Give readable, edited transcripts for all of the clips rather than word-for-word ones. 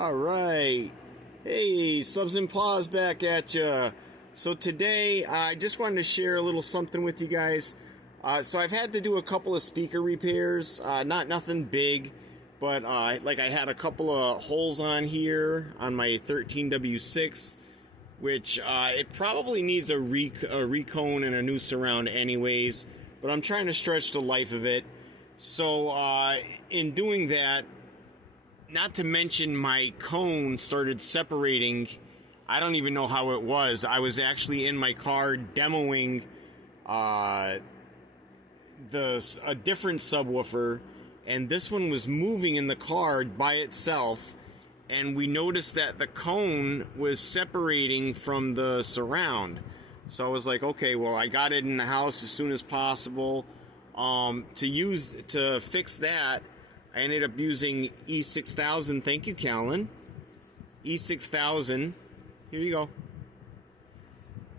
All right. Hey, Subs and Paws back at ya. So today, I just wanted to share a little something with you guys. So I've had to do a couple of speaker repairs. Nothing big, but like I had a couple of holes on here on my 13W6, which it probably needs a recone and a new surround anyways, but I'm trying to stretch the life of it. So in doing that, not to mention my cone started separating. I don't even know how it was. I was actually in my car demoing a different subwoofer, and this one was moving in the car by itself, and we noticed that the cone was separating from the surround. So I was like, okay, well, I got it in the house as soon as possible. To fix that, I ended up using E6000. Thank you, Callan. E6000. Here you go.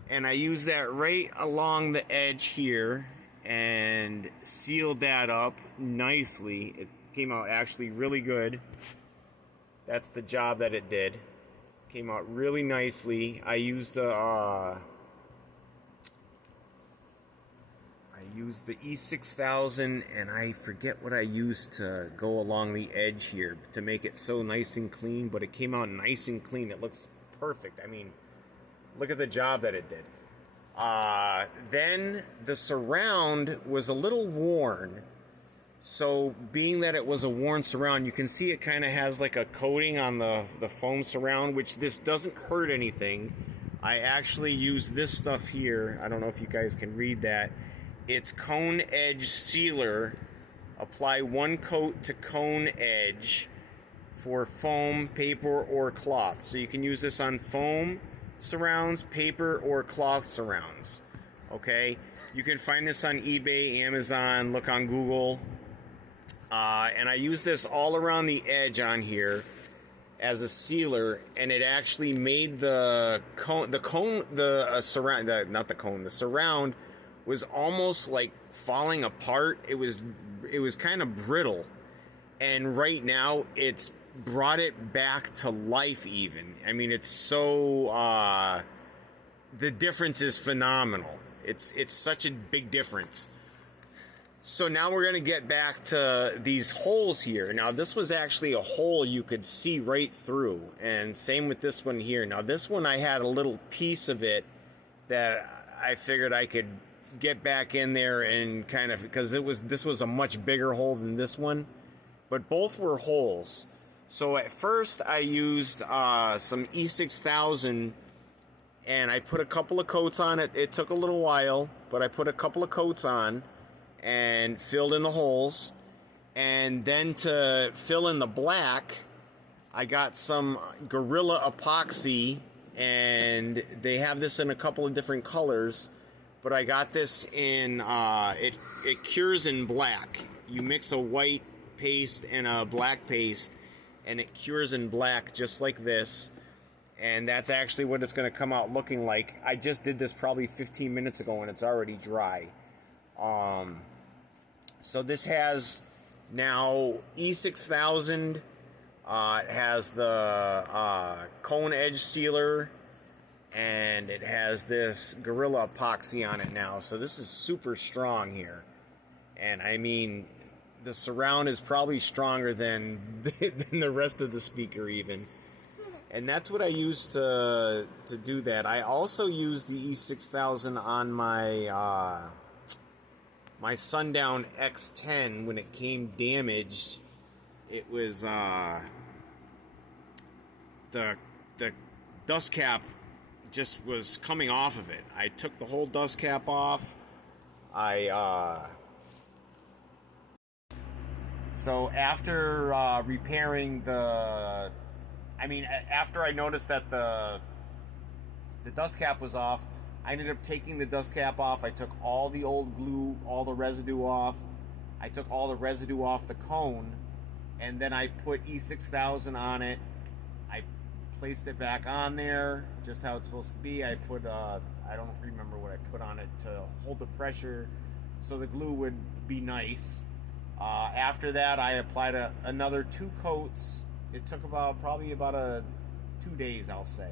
And I used that right along the edge here and sealed that up nicely. It came out actually really good. That's the job that it did. Came out really nicely. I used the E6000, and I forget what I used to go along the edge here to make it so nice and clean, but it came out nice and clean. It looks perfect. I mean, look at the job that it did. Then the surround was a little worn. So being that it was a worn surround, you can see it kind of has like a coating on the foam surround, which this doesn't hurt anything. I actually use this stuff here. I don't know if you guys can read that. It's cone edge sealer. Apply one coat to cone edge for foam, paper, or cloth. So you can use this on foam surrounds, paper, or cloth surrounds. Okay? You can find this on eBay, Amazon, look on Google. And I use this all around the edge on here as a sealer, and it actually made the surround was almost like falling apart. It was kind of brittle, and right now it's brought it back to life even. I mean, it's so the difference is phenomenal. It's such a big difference. So now we're going to get back to these holes here. Now this was actually a hole you could see right through, and same with this one here. Now this one I had a little piece of it that I figured I could get back in there and kind of, because this was a much bigger hole than this one, but both were holes. So at first I used some E6000, and I put a couple of coats on it. It took a little while, but I put a couple of coats on and filled in the holes. And then to fill in the black, I got some Gorilla Epoxy, and they have this in a couple of different colors. But I got this in, it cures in black. You mix a white paste and a black paste, and it cures in black just like this. And that's actually what it's going to come out looking like. I just did this probably 15 minutes ago, and it's already dry. So this has now E6000. It has the cone edge sealer, and it has this Gorilla Epoxy on it now. So this is super strong here. And I mean, the surround is probably stronger than the rest of the speaker even. And that's what I used to do that. I also used the E6000 on my my Sundown X10 when it came damaged. It was the dust cap just was coming off of it. I took the whole dust cap off. So after repairing after I noticed that the dust cap was off, I ended up taking the dust cap off. I took all the old glue, all the residue off. I took all the residue off the cone, and then I put E6000 on it. I placed it back on there just how it's supposed to be. I put I don't remember what I put on it to hold the pressure so the glue would be nice. After that, I applied another 2 coats It took probably about 2 days, I'll say.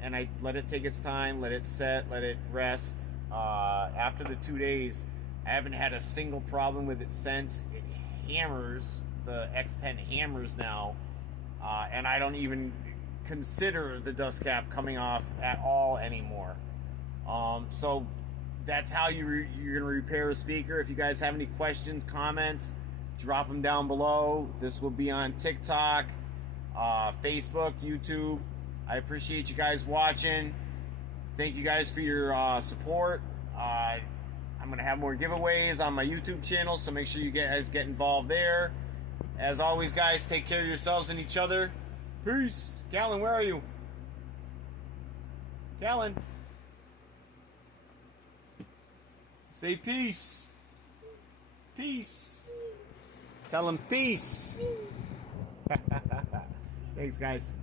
And I let it take its time, let it set, let it rest. After the 2 days, I haven't had a single problem with it since. It hammers, the X10 hammers now, and I don't even consider the dust cap coming off at all anymore. So that's how you're going to repair a speaker. If you guys have any questions, comments, drop them down below. This will be on TikTok, Facebook, YouTube. I appreciate you guys watching. Thank you guys for your support. I'm going to have more giveaways on my YouTube channel, so make sure you guys get involved there. As always, guys, take care of yourselves and each other. Peace. Callan, where are you? Callan. Say peace. Peace. Tell him peace. Thanks, guys.